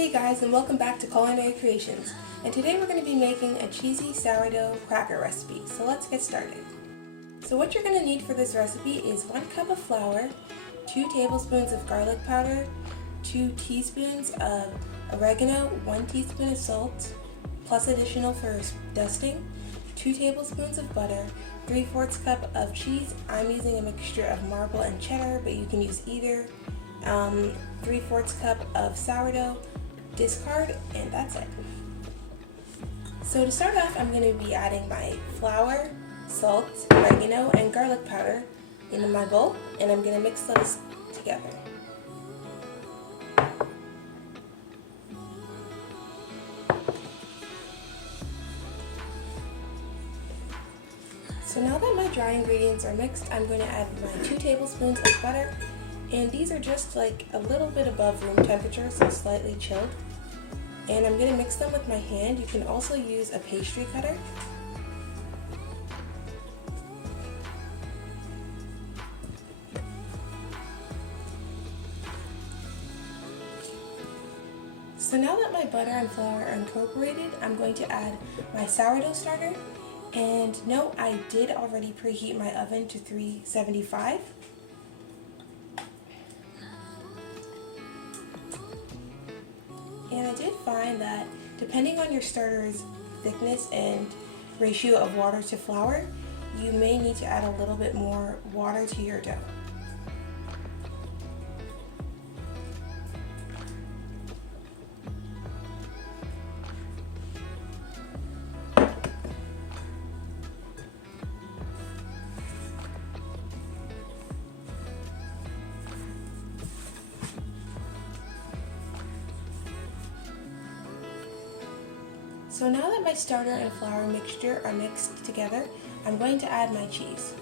Hey guys, and welcome back to Culinary Creations. And today we're going to be making a cheesy sourdough cracker recipe. So let's get started. So what you're going to need for this recipe is 1 cup of flour, 2 tablespoons of garlic powder, 2 teaspoons of oregano, 1 teaspoon of salt, plus additional for dusting, 2 tablespoons of butter, 3/4 cup of cheese. I'm using a mixture of marble and cheddar, but you can use either. 3/4 cup of sourdough, discard, and that's it. So to start off, I'm going to be adding my flour, salt, oregano, and garlic powder into my bowl, and I'm going to mix those together. So now that my dry ingredients are mixed, I'm going to add my 2 tablespoons of butter, and these are just like a little bit above room temperature, so slightly chilled. And I'm going to mix them with my hand. You can also use a pastry cutter. So now that my butter and flour are incorporated, I'm going to add my sourdough starter. And no, I did already preheat my oven to 375. And I did find that depending on your starter's thickness and ratio of water to flour, you may need to add a little bit more water to your dough. So now that my starter and flour mixture are mixed together, I'm going to add my cheese.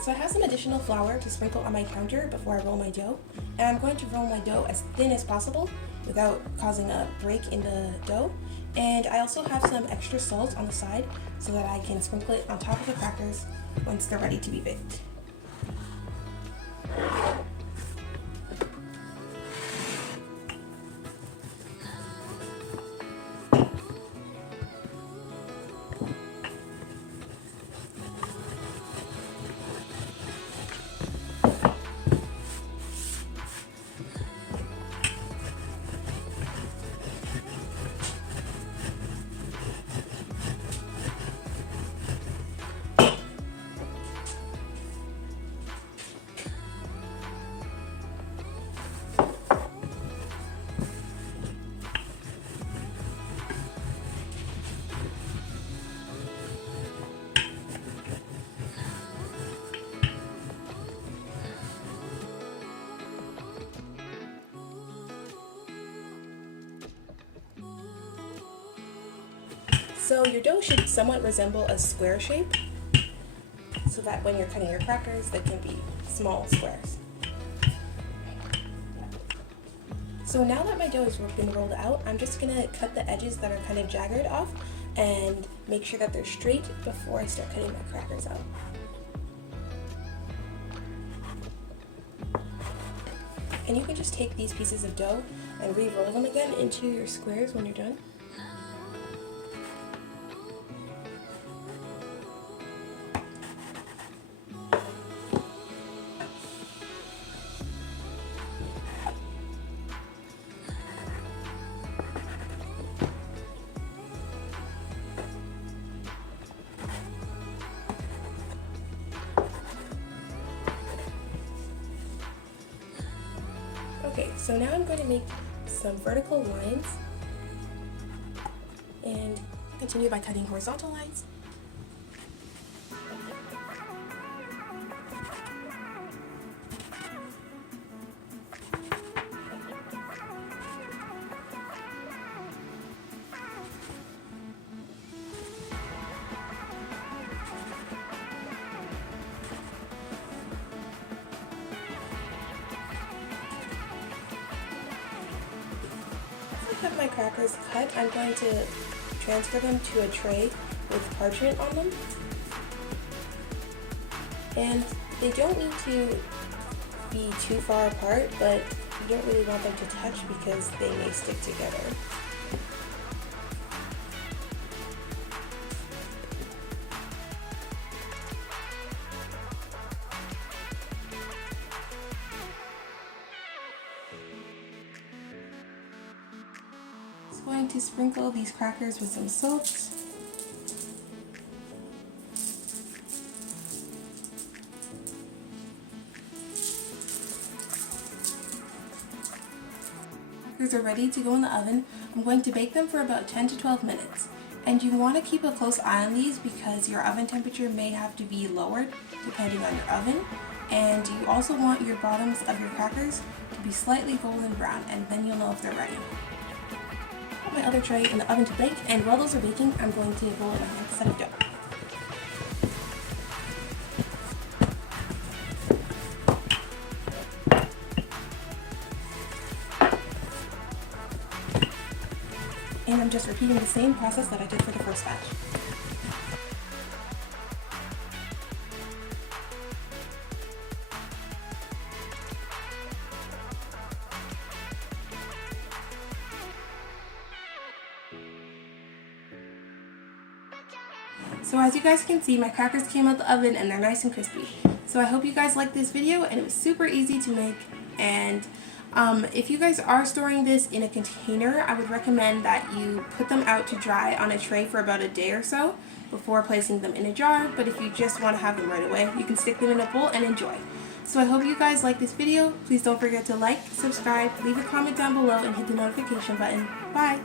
So I have some additional flour to sprinkle on my counter before I roll my dough, and I'm going to roll my dough as thin as possible without causing a break in the dough. And I also have some extra salt on the side so that I can sprinkle it on top of the crackers once they're ready to be baked. So your dough should somewhat resemble a square shape, so that when you're cutting your crackers, they can be small squares. So now that my dough has been rolled out, I'm just going to cut the edges that are kind of jagged off and make sure that they're straight before I start cutting my crackers out. And you can just take these pieces of dough and re-roll them again into your squares when you're done. Okay, so now I'm going to make some vertical lines and continue by cutting horizontal lines. have my crackers cut, I'm going to transfer them to a tray with parchment on them. And they don't need to be too far apart, but you don't really want them to touch because they may stick together. Just going to sprinkle these crackers with some salt. Crackers are ready to go in the oven. I'm going to bake them for about 10 to 12 minutes. And you want to keep a close eye on these because your oven temperature may have to be lowered depending on your oven. And you also want your bottoms of your crackers to be slightly golden brown, and then you'll know if they're ready. Put my other tray in the oven to bake, and while those are baking, I'm going to roll out my next set of dough. And I'm just repeating the same process that I did for the first batch. So as you guys can see, my crackers came out the oven and they're nice and crispy. So I hope you guys liked this video, and it was super easy to make. And if you guys are storing this in a container, I would recommend that you put them out to dry on a tray for about a day or so before placing them in a jar. But if you just want to have them right away, you can stick them in a bowl and enjoy. So I hope you guys like this video. Please don't forget to like, subscribe, leave a comment down below, and hit the notification button. Bye!